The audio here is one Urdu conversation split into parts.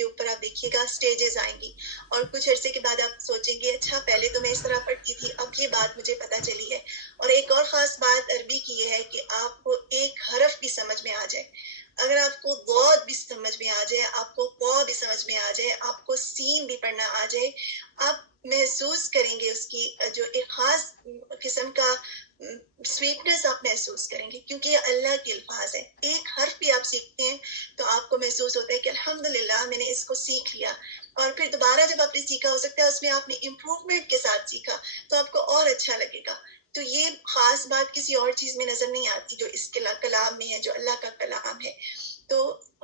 کے اوپر آپ دیکھیے گا اسٹیجز آئیں گی، اور کچھ عرصے کے بعد آپ سوچیں گے اچھا پہلے تو میں اس طرح پڑھتی تھی، اب یہ بات مجھے پتہ چلی ہے۔ اور ایک اور خاص بات عربی کی یہ ہے کہ آپ کو ایک حرف بھی سمجھ میں آ جائے، اگر آپ کو ضاد بھی سمجھ میں آ جائے، آپ کو قا بھی سمجھ میں آ جائے، آپ کو سین بھی پڑھنا آ جائے، آپ محسوس کریں گے اس کی جو ایک خاص قسم کا سویٹنس آپ محسوس کریں گے، کیونکہ یہ اللہ کے الفاظ ہیں۔ ایک حرف بھی آپ سیکھتے ہیں تو آپ کو محسوس ہوتا ہے کہ الحمدللہ میں نے اس کو سیکھ لیا، اور پھر دوبارہ جب آپ نے سیکھا، ہو سکتا ہے اس میں آپ نے امپروومنٹ کے ساتھ سیکھا تو آپ کو اور اچھا لگے گا۔ تو یہ خاص بات کسی اور چیز میں نظر نہیں آتی جو اس کلام میں ہے، جو اللہ کا کلام ہے۔ تو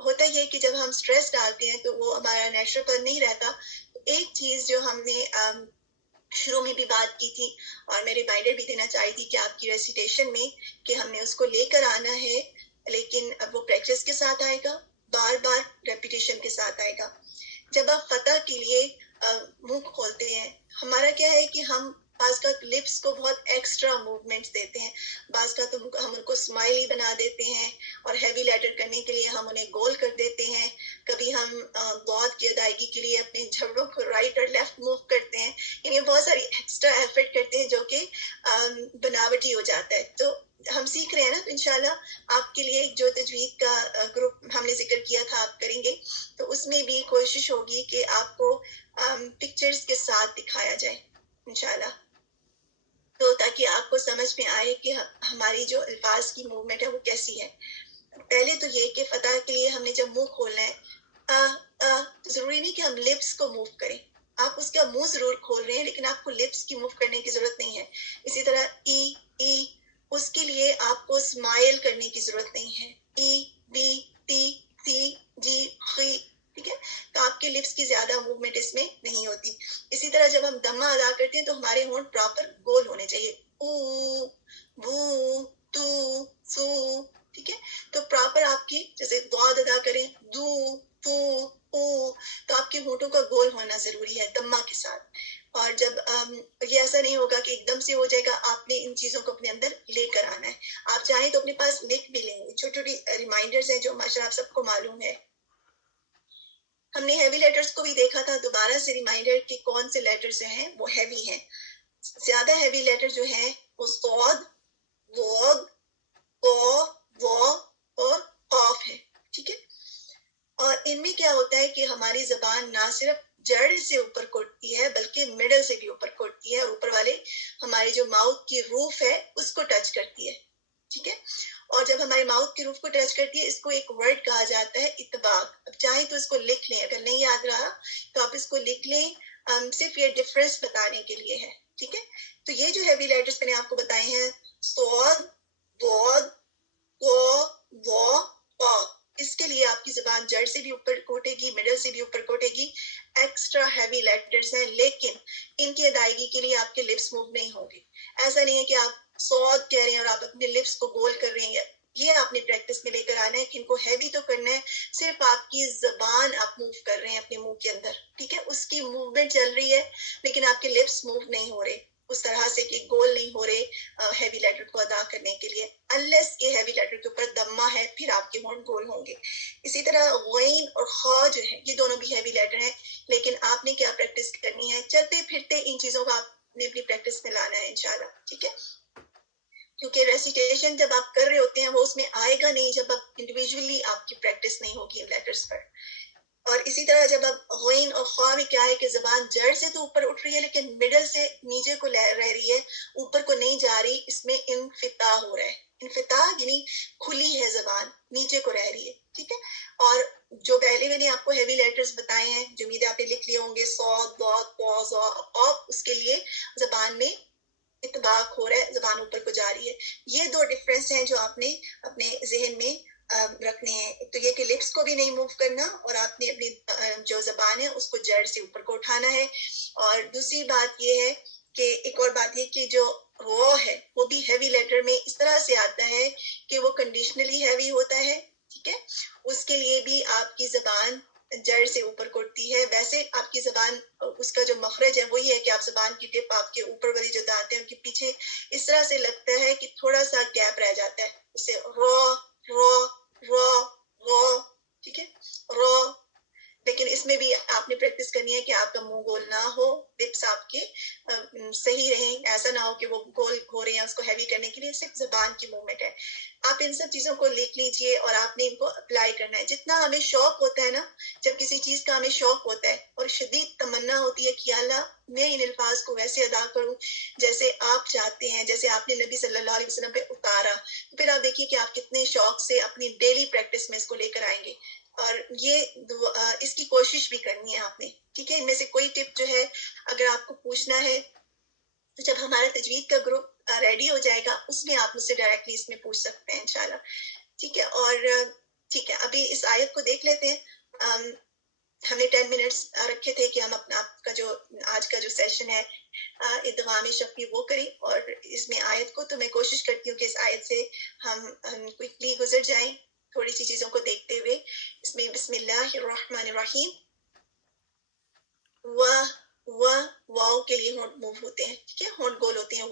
ہوتا یہ کہ جب ہم سٹریس ڈالتے ہیں تو وہ ہمارا نیچرل پر نہیں رہتا۔ ایک چیز جو ہم نے شروع میں بھی بات کی تھی اور میں ریمائنڈر بھی دینا چاہی تھی کہ آپ کی ریسیٹیشن میں کہ ہم نے اس کو لے کر آنا ہے، لیکن اب وہ پریکٹس کے ساتھ آئے گا، بار بار ریپیٹیشن کے ساتھ آئے گا۔ جب آپ فتح کے لیے منہ کھولتے ہیں، ہمارا کیا ہے کہ ہم بعض کا لپس کو بہت ایکسٹرا موومنٹس دیتے ہیں، بعض کا تو ہم ان کو اسمائلی بنا دیتے ہیں، اور ہیوی لیٹر کرنے کے لیے ہم انہیں گول کر دیتے ہیں، کبھی ہم ضاد کی ادائیگی کے لیے اپنے جھگڑوں کو رائٹ اور لیفٹ موو کرتے ہیں، یعنی بہت ساری ایکسٹرا ایفرٹ کرتے ہیں جو کہ بناوٹی ہو جاتا ہے۔ تو ہم سیکھ رہے ہیں نا، تو انشاءاللہ آپ کے لیے جو تجوید کا گروپ ہم نے ذکر کیا تھا آپ کریں گے، تو اس میں بھی کوشش ہوگی کہ آپ کو پکچرز کے ساتھ دکھایا جائے انشاءاللہ، تو تاکہ آپ کو سمجھ میں آئے کہ ہماری جو الفاظ کی موومنٹ ہے وہ کیسی ہے۔ پہلے تو یہ کہ فتح کے لیے ہم نے جب منہ کھولنا ہے، ضروری نہیں کہ ہم لپس کو موو کریں، آپ اس کا منہ ضرور کھول رہے ہیں لیکن آپ کو لپس کی موو کرنے کی ضرورت نہیں ہے۔ اسی طرح ای اس کے لیے آپ کو اسمائل کرنے کی ضرورت نہیں ہے، ای بی تی سی جی خی، ٹھیک ہے، تو آپ کے لپس کی زیادہ موومنٹ اس میں نہیں ہوتی۔ اسی طرح جب ہم دمہ ادا کرتے ہیں تو ہمارے ہونٹ پراپر گول ہونے چاہیے، او بو تو سو، ٹھیک ہے، تو پراپر آپ کی جیسے ضاد ادا کریں دو تو او، تو آپ کے ہونٹوں کا گول ہونا ضروری ہے دمہ کے ساتھ۔ اور جب یہ ایسا نہیں ہوگا کہ ایک دم سے ہو جائے گا، آپ نے ان چیزوں کو اپنے اندر لے کر آنا ہے۔ آپ چاہیں تو اپنے پاس لکھ بھی لیں گے، چھوٹی چھوٹی ریمائنڈرز ہیں جو ماشاءاللہ آپ سب کو معلوم ہے۔ ہم نے ہیوی لیٹرز کو بھی دیکھا تھا، دوبارہ سے ریمائنڈر کہ کون سے لیٹرز ہیں وہ ہیوی ہیں۔ زیادہ ہیوی لیٹر جو ہیں وہ صاد، ضاد، طا، ظا اور قاف ہے، ٹھیک ہے۔ اور ان میں کیا ہوتا ہے کہ ہماری زبان نہ صرف جڑ سے اوپر کوٹتی ہے بلکہ مڈل سے بھی اوپر کوٹتی ہے، اور اوپر والے ہماری جو ماؤتھ کی روف ہے اس کو ٹچ کرتی ہے، ٹھیک ہے۔ اور جب ہمارے ماؤتھ کی روف کو ٹچ کرتی ہے، اس کو ایک ورڈ کہا جاتا ہے اطباق۔ اب چاہیں تو اس کو لکھ لیں، اگر نہیں یاد رہا تو آپ اس کو لکھ لیں، صرف یہ ڈفرنس بتانے کے لیے ہے، ٹھیک ہے۔ تو یہ جو ہیوی لیٹرز میں نے آپ کو بتائے ہیں، صاد، ضاد، طا، ظا، قا، اس کے لیے آپ کی زبان جڑ سے بھی اوپر کوٹے گی، مڈل سے بھی اوپر کوٹے گی، ایکسٹرا ہیوی لیٹرز ہیں، لیکن ان کی ادائیگی کے لیے آپ کے لپس موو نہیں ہوں گے۔ ایسا نہیں ہے کہ آپ صاد کہہ رہے ہیں اور آپ اپنے لپس کو گول کر رہے ہیں، یہ آپ نے پریکٹس میں لے کر آنا ہے کہ ان کو ہیوی تو کرنا ہے، صرف آپ کی زبان آپ موو کر رہے ہیں اپنے منہ کے اندر، ٹھیک ہے، اس کی موومنٹ چل رہی ہے لیکن آپ کے لپس موو نہیں ہو رہے اس طرح سے کہ گول نہیں ہو رہے ہیوی لیٹر کو ادا کرنے کے لیے، انلیس کہ ہیوی لیٹر کے اوپر دمہ ہے پھر آپ کے ہونٹ گول ہوں گے۔ اسی طرح غین اور خا جو ہے یہ دونوں بھی ہیوی لیٹر ہیں، لیکن آپ نے کیا پریکٹس کرنی ہے، چلتے پھرتے ان چیزوں کو آپ نے اپنی پریکٹس میں لانا ہے انشاءاللہ، ٹھیک ہے۔ کیونکہ ریسیٹیشن جب آپ کر رہے ہوتے ہیں وہ اس میں آئے گا نہیں جب آپ انڈیویجولی آپ کی پریکٹس نہیں ہوگی ان لیٹرز پر۔ اور اسی طرح جب اب غین اور خواہ میں کیا ہے کہ زبان جڑ سے تو اوپر اٹھ رہی ہے لیکن مڈل سے نیچے کو رہ رہی ہے، اوپر کو نہیں جا رہی، اس میں انفتاح ہو رہا ہے۔ انفتاح یعنی کھلی ہے زبان، نیچے کو رہ رہی ہے، ٹھیک ہے۔ اور جو پہلے میں نے آپ کو ہیوی لیٹرز بتائے ہیں، جو امید ہے آپ نے لکھ لیے ہوں گے، صاد، ضاد، طا، ظا، قاف، اس کے لیے زبان میں اطباق ہو رہا ہے، زبان اوپر کو جا رہی ہے۔ یہ دو ڈفرینس ہیں جو آپ نے اپنے ذہن میں رکھنے ہیں، تو یہ کہ لپس کو بھی نہیں موو کرنا اور آپ نے اپنی جو زبان ہے اس کو جڑ سے اوپر کو اٹھانا ہے۔ اور دوسری بات یہ ہے کہ ایک اور بات یہ کہ جو را ہے وہ بھی ہیوی لیٹر میں اس طرح سے آتا ہے کہ وہ کنڈیشنلی ہیوی ہوتا ہے، ٹھیک ہے، اس کے لیے بھی آپ کی زبان جڑ سے اوپر کوٹتی ہے۔ ویسے آپ کی زبان اس کا جو مخرج ہے وہی ہے کہ آپ زبان کی ٹپ آپ کے اوپر والی جو دانت ہیں ان کے پیچھے اس طرح سے لگتا ہے کہ تھوڑا سا گیپ رہ جاتا ہے، اسے را را را را، ٹھیک ہے، را، لیکن اس میں بھی آپ نے پریکٹس کرنی ہے کہ آپ کا منہ گول نہ ہو, لپس آپ کے صحیح رہیں, ایسا نہ ہو کہ وہ گول ہو رہے ہیں اس کو ہیوی کرنے کے لیے, صرف زبان کی موومنٹ ہے. آپ ان سب چیزوں کو لکھ لیجئے اور آپ نے ان کو اپلائی کرنا ہے. جتنا ہمیں شوق ہوتا ہے نا, جب کسی چیز کا ہمیں شوق ہوتا ہے اور شدید تمنا ہوتی ہے کہ اللہ میں ان الفاظ کو ویسے ادا کروں جیسے آپ چاہتے ہیں, جیسے آپ نے نبی صلی اللہ علیہ وسلم پہ اتارا, پھر آپ دیکھیے کہ آپ کتنے شوق سے اپنی ڈیلی پریکٹس میں اس کو لے کر آئیں گے. اور یہ اس کی کوشش بھی کرنی ہے آپ نے, ٹھیک ہے. ان میں سے کوئی ٹپ جو ہے اگر آپ کو پوچھنا ہے تو جب ہمارا تجوید کا گروپ ریڈی ہو جائے گا اس میں آپ مجھ سے ڈائریکٹلی اس میں پوچھ سکتے ہیں انشاءاللہ, ٹھیک ہے. اور ٹھیک ہے, ابھی اس آیت کو دیکھ لیتے ہیں. ہم نے 10 منٹس رکھے تھے کہ ہم اپنا آپ کا جو آج کا جو سیشن ہے ادغام شفوی وہ کریں, اور اس میں آیت کو تو میں کوشش کرتی ہوں کہ اس آیت سے ہم کوئکلی گزر جائیں تھوڑی سی چیزوں کو دیکھتے ہوئے. اس میں بسم اللہ الرحمن الرحیم, واو کے لیے ہونٹ موو ہوتے ہیں, ٹھیک ہے, ہونٹ گول ہوتے ہیں.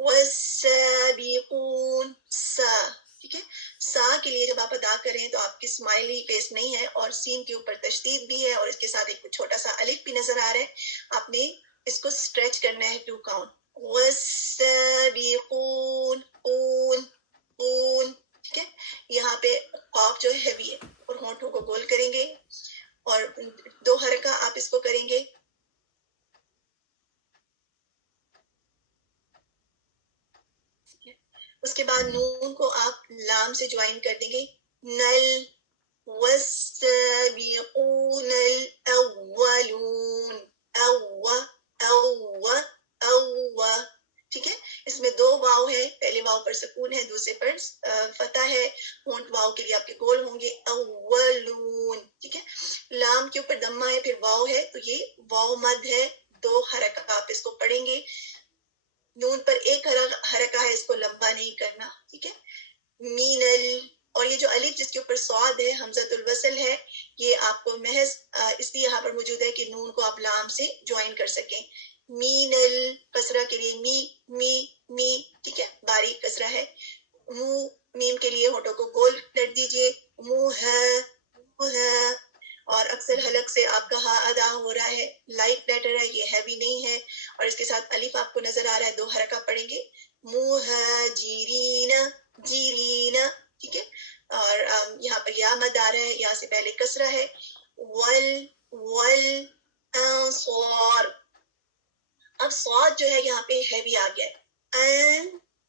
والسابقون, ٹھیک ہے. سا کے لیے جب آپ ادا کریں تو آپ کی اسمائلی فیس نہیں ہے اور سین کے اوپر تشدید بھی ہے اور اس کے ساتھ ایک چھوٹا سا الف بھی نظر آ رہا ہے. آپ نے اس کو اسٹریچ کرنا ہے 2 کاؤنٹ. والسابقون, اون, ٹھیک ہے. یہاں پہ قاف جو ہے ہیوی ہے اور ہونٹوں کو گول کریں گے اور 2 حرکہ آپ اس کو کریں گے. اس کے بعد نون کو آپ لام سے جوائن کر دیں گے. نل والسابقون الاولون, ٹھیک ہے. اس میں 2 واو ہے, پہلے واو پر سکون ہے, دوسرے پر فتح ہے. ہونٹ واو کے لیے آپ کے گول ہوں گے. اولون, ٹھیک ہے. لام کے اوپر دمہ ہے, پھر واو ہے, تو یہ واو مد ہے. 2 حرکات آپ اس کو پڑھیں گے. نون پر 1 حرکہ ہے, اس کو لمبا نہیں کرنا, ٹھیک ہے. مینل, اور یہ جو الف جس کے اوپر صاد ہے حمزۃ الوصل ہے, یہ آپ کو محض اس لیے یہاں پر موجود ہے کہ نون کو آپ لام سے جوائن کر سکیں. مینل کسرہ کے لیے می, ٹھیک ہے, باریک کسرہ ہے. منہ, میم کے لیے ہونٹوں کو گول کر دیجئے. منہ, اور اکثر حلق سے آپ کا ہاں ادا ہو رہا ہے, لائٹ لیٹر ہے, یہ ہیوی نہیں ہے, اور اس کے ساتھ الف آپ کو نظر آ رہا ہے. 2 حرکہ پڑھیں گے. مہاجرین, جیرین, ٹھیک ہے. اور یہاں پر یا مد آ رہا ہے, یہاں سے پہلے کسرہ ہے. انصار, اب صاد جو ہے یہاں پہ ہیوی آ گیا ہے.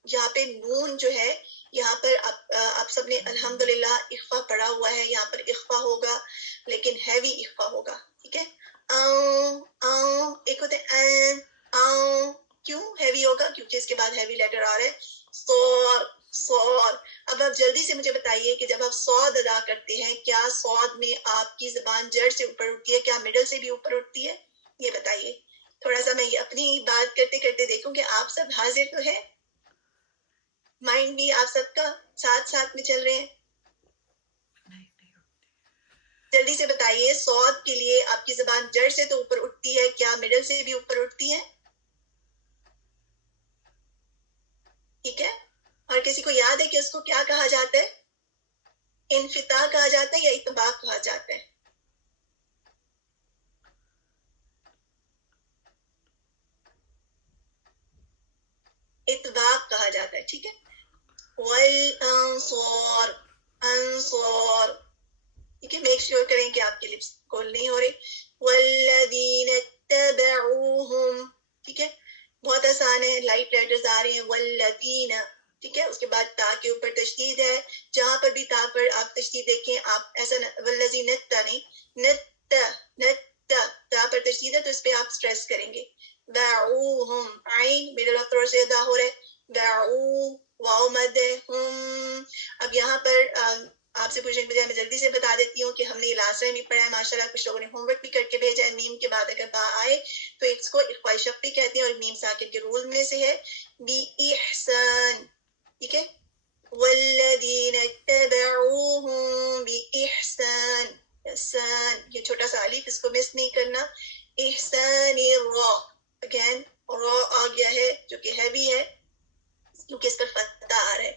یہاں پہ نون جو ہے یہاں پر آپ سب نے الحمدللہ اخفا پڑھا ہوا ہے, یہاں پر اخفا ہوگا لیکن ہیوی اخفا ہوگا, ٹھیک ہے. ایک ہوتے ہیں کیوں ہیوی ہوگا, کیونکہ اس کے بعد ہیوی لیٹر آ رہا ہے. سور. اب آپ جلدی سے مجھے بتائیے کہ جب آپ صاد ادا کرتے ہیں کیا صاد میں آپ کی زبان جڑ سے اوپر اٹھتی ہے, کیا مڈل سے بھی اوپر اٹھتی ہے, یہ بتائیے. تھوڑا سا میں یہ اپنی بات کرتے کرتے دیکھوں کہ آپ سب حاضر تو ہے, مائنڈ بھی آپ سب کا ساتھ میں چل رہے ہیں. جلدی سے بتائیے, صاد کے لیے آپ کی زبان جڑ سے تو اوپر اٹھتی ہے, کیا مڈل سے بھی اوپر اٹھتی ہے, ٹھیک ہے. اور کسی کو یاد ہے کہ اس کو کیا کہا جاتا ہے, انفتاح کہا جاتا ہے یا اطباق کہا جاتا ہے؟ اطباق کہا جاتا ہے, ٹھیک ہے. والانصار, انصار, ٹھیک ہے. میک شیور کریں کہ آپ کے لپس کول نہیں ہو رہے. والذین اتبعوہم, ٹھیک ہے, بہت آسان ہے, لائٹ لیٹرز آ رہے ہیں. والذین, ٹھیک ہے. اس کے بعد تا کے اوپر تشدید ہے, جہاں پر بھی تا پر آپ تشدید دیکھیں, آپ ایسا والذین تا نہیں, نت تا پر تشدید ہے تو اس پہ آپ سٹریس کریں گے. باعوہم, عین میڈل آف تھروٹ سے ادا ہو رہا ہے. باعو, واو مد ہے. اب یہاں پر آپ سے پوچھنے کے بجائے میں جلدی سے بتا دیتی ہوں کہ ہم نے لاسٹ بھی پڑھا ہے ماشاءاللہ, کچھ لوگوں نے ہوم ورک بھی کر کے بھیجا ہے. میم کے بعد اگر با آئے تو اس کو اخفاء شفوی کہتے ہیں اور میم ساکن کے رول میں سے ہے. بی احسان, ٹھیک ہے. والذین اتبعوہم بإحسان, احسان, یہ چھوٹا سا الف اس کو مس نہیں کرنا. احسان را, اگین را آ گیا ہے جو کہ ہیوی ہے کیونکہ اس پر فتح آ رہا ہے,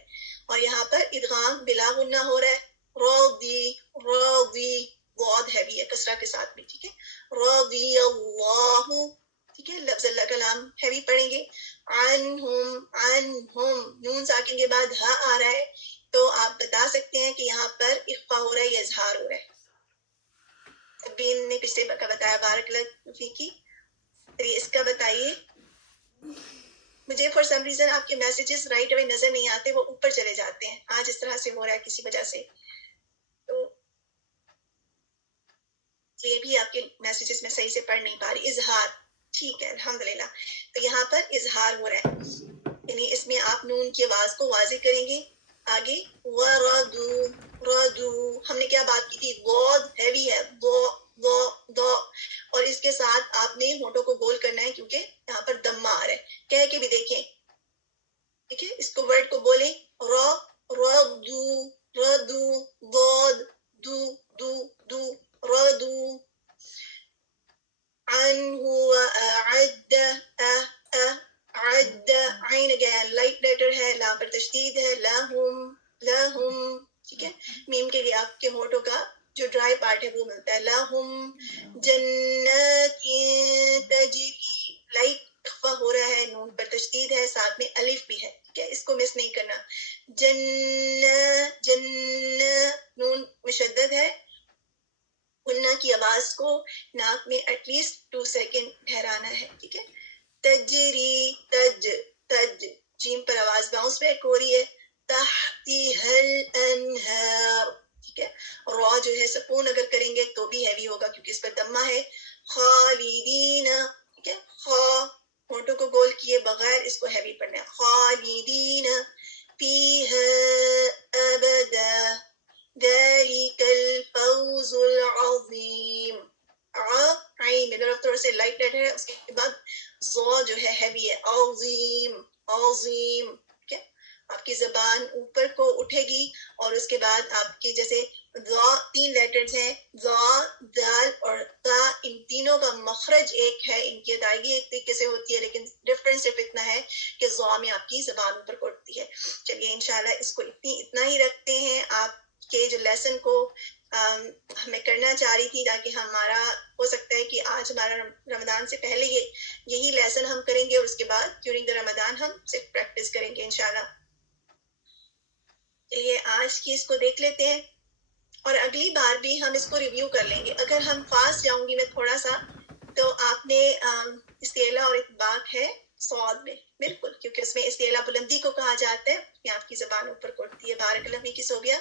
اور یہاں پر ادغام بلا غنہ ہو رہا ہے. راضی, راضی, ہیوی ہے کسرہ کے ساتھ بھی, ٹھیک ہے. رضی اللہ, ٹھیک ہے, لفظ اللہ کا لام ہیوی پڑھیں گے. عنہم, نون ساکن کے بعد ہا آ رہا ہے, تو آپ بتا سکتے ہیں کہ یہاں پر اخفا ہو رہا ہے یا اظہار ہو رہا ہے. تبین نے پچھلے کا بتایا, بارک اللہ فیکی. چلیے اس کا بتائیے. مجھے فار سم ریزن آپ کے میسیجز رائٹ اوے نظر نہیں آتے, وہ اوپر چلے جاتے ہیں. آج اس طرح سے ہو رہا ہے کسی وجہ سے, تو یہ بھی آپ کے میسیجز میں صحیح سے پڑھ نہیں پا رہی. اظہار, ٹھیک ہے الحمدللہ. تو یہاں پر اظہار ہو رہا ہے, یعنی اس میں آپ نون کی آواز کو واضح کریں گے. آگے وردو, ردو, ہم نے کیا بات کی تھی, ضاد ہیوی ہے, دو, اور اس کے ساتھ آپ نے ہونٹوں کو گول کرنا ہے کیونکہ یہاں پر دمہ آ رہا ہے. کہہ کے بھی دیکھیں, ٹھیک ہے, اس کو ورڈ کو بولیں, ردو, ردو, ضاد, دو, ردو. عنہ وأعد, عد, عین اگین لائٹ لیٹر ہے, لام پر تشدید ہے. لہم, ٹھیک ہے, میم کے لیے آپ کے ہونٹوں کا جو ڈرائی پارٹ ہے وہ ملتا ہے. لہم جنات تجری, لائٹ اخفا ہو رہا ہے, نون پر تشدید ہے, ساتھ میں الف بھی ہے, ٹھیک ہے, اس کو مس نہیں کرنا. جن, نون مشدد ہے, گنہ کی آواز کو ناک میں ایٹ لیسٹ 2 سیکنڈ ٹھہرانا ہے, ٹھیک ہے. تجری, تج, جیم پر آواز باؤنس بیک ہو رہی ہے. تحتها الانہار, ٹھیک ہے. را جو ہے سکون اگر کریں گے تو بھی ہیوی ہوگا کیونکہ اس پر دمہ ہے. خالدین, ٹھیک ہے, خا, ہونٹوں کو گول کیے بغیر اس کو ہیوی پڑھنا ہے. خالدین فیہا ابدا, ذلک الفوز العظیم. عین میں تھوڑا سے لائٹ لیٹ ہے, اس کے بعد زو جو ہے ہیوی ہے. عظیم, عظیم, ٹھیک ہے. آپ کی زبان اوپر کو اٹھے گی اور اس کے بعد آپ کے جیسے ذا 3 لیٹرز ہیں, ذا, دال اور تا, ان تینوں کا مخرج ایک ہے, ان کی ادائیگی ایک طریقے سے ہوتی ہے, لیکن ڈفرنس صرف اتنا ہے کہ ذا میں آپ کی زبان اوپر کو اٹھتی ہے. چلیے انشاءاللہ اس کو اتنا ہی رکھتے ہیں. آپ کے جو لیسن کو ہمیں کرنا چاہ رہی تھی تاکہ ہمارا ہو سکتا ہے کہ آج ہمارا رمضان سے پہلے یہی لیسن ہم کریں گے, اور اس کے بعد ڈیورنگ دا رمضان ہم صرف پریکٹس کریں گے انشاءاللہ. چلیے آج کی اس کو دیکھ لیتے ہیں, اور اگلی بار بھی ہم اس کو ریویو کر لیں گے. اگر ہم فاسٹ جاؤں گی میں تھوڑا سا, تو آپ نے استعلا اور اطباق ہے صاد میں, بالکل, کیونکہ اس میں استعلا بلندی کو کہا جاتا ہے, یہ آپ کی زبان اوپر کو اٹھتی ہے. بارک اللہ فیک. صوبیہ